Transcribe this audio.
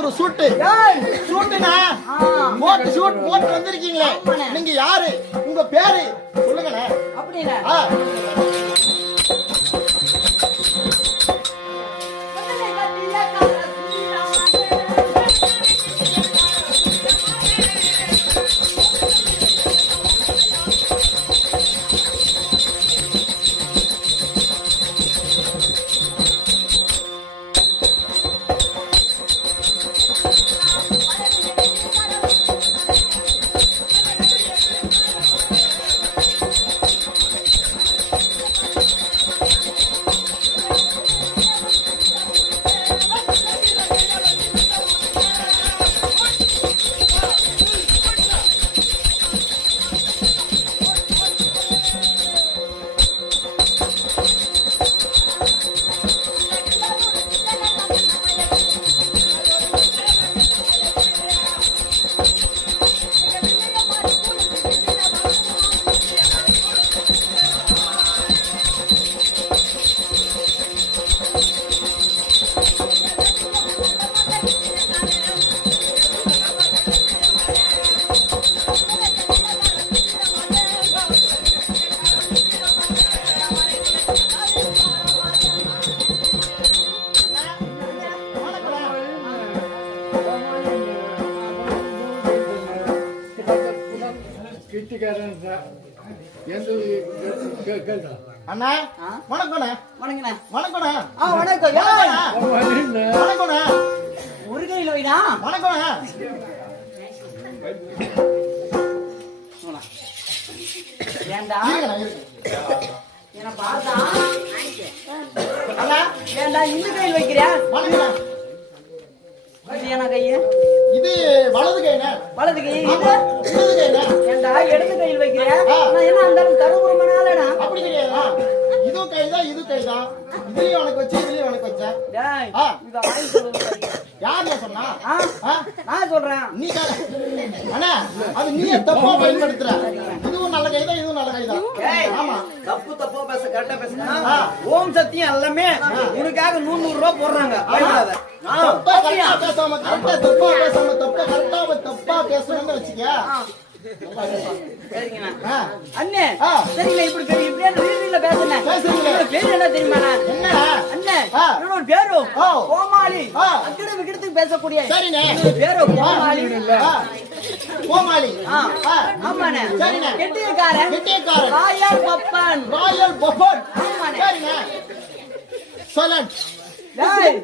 ஒரு சூட்டு சூட்டுனா போட்டு சூட் போட்டு வந்திருக்கீங்களே, நீங்க யாரு, உங்க பேரு சொல்லுங்கண்ணே. அப்படின்னா அண்ணா வணக்கண்ணே. வணக்கண்ணே. வணக்கண்ணே. வணக்கம். வணக்கண்ணே. ஒரு கையில் வைடா. வணக்கண்ணே. ஏண்டா என்ன பார்த்தா அண்ணா ஏண்டா இந்த கையில் வைக்கிறியா? வணக்கண்ணே. இது என்ன கையை? இது வலது கைண்ணே. வலது கை. இது இடது கைண்ணே. ஏண்டா இடது கையில் வைக்கிறியா? நான் என்ன அந்த தருபுரமனாலடா. அப்படி கிடையாதா, இதுவும் கைதான் இது கைதான், இதுலயும் உனக்கு வச்சு இதுலயும் உனக்கு வச்சேன். இத வாங்கி சொல்லுங்க. யாருல சொன்னா? நான் சொல்றேன். நீ அண்ணா அது நீயே தப்பா பயன்படுத்துற. இதுவும் நல்ல கைதான் இதுவும் நல்ல கைதான். ஆமா தப்பு தப்பா பேச கரெக்டா பேசுனா ஓம் சத்தியம் எல்லாமே உனக்காக 100 ரூபாய் போடுறாங்க. பயப்படாத. தப்பா கரெக்டா பேசாம கரெக்டா தப்பா பேசாம தப்பா கரெக்டா தப்பா பேசணும்னு வச்சுக்க. சரிங்கண்ணா. அண்ணே சரிங்களா, இப்படி இப்படியே ரீதியில பேசுனேன். பேரு என்ன தெரியுமா? என்ன அண்ணே என்னோட பேரு கோமாளி. அக்கட விக்கிடத்துக்கு பேசக்கூடிய பேரு கோமாளி. கோமாளி. ஆமாண்ணே. சரிண்ணே. கெட்டியக்காரன். கெட்டியக்காரன். ராயல் பப்பன். ராயல் பப்பன். ஆமாண்ணே. சரிண்ணே. சைலண்ட். டேய்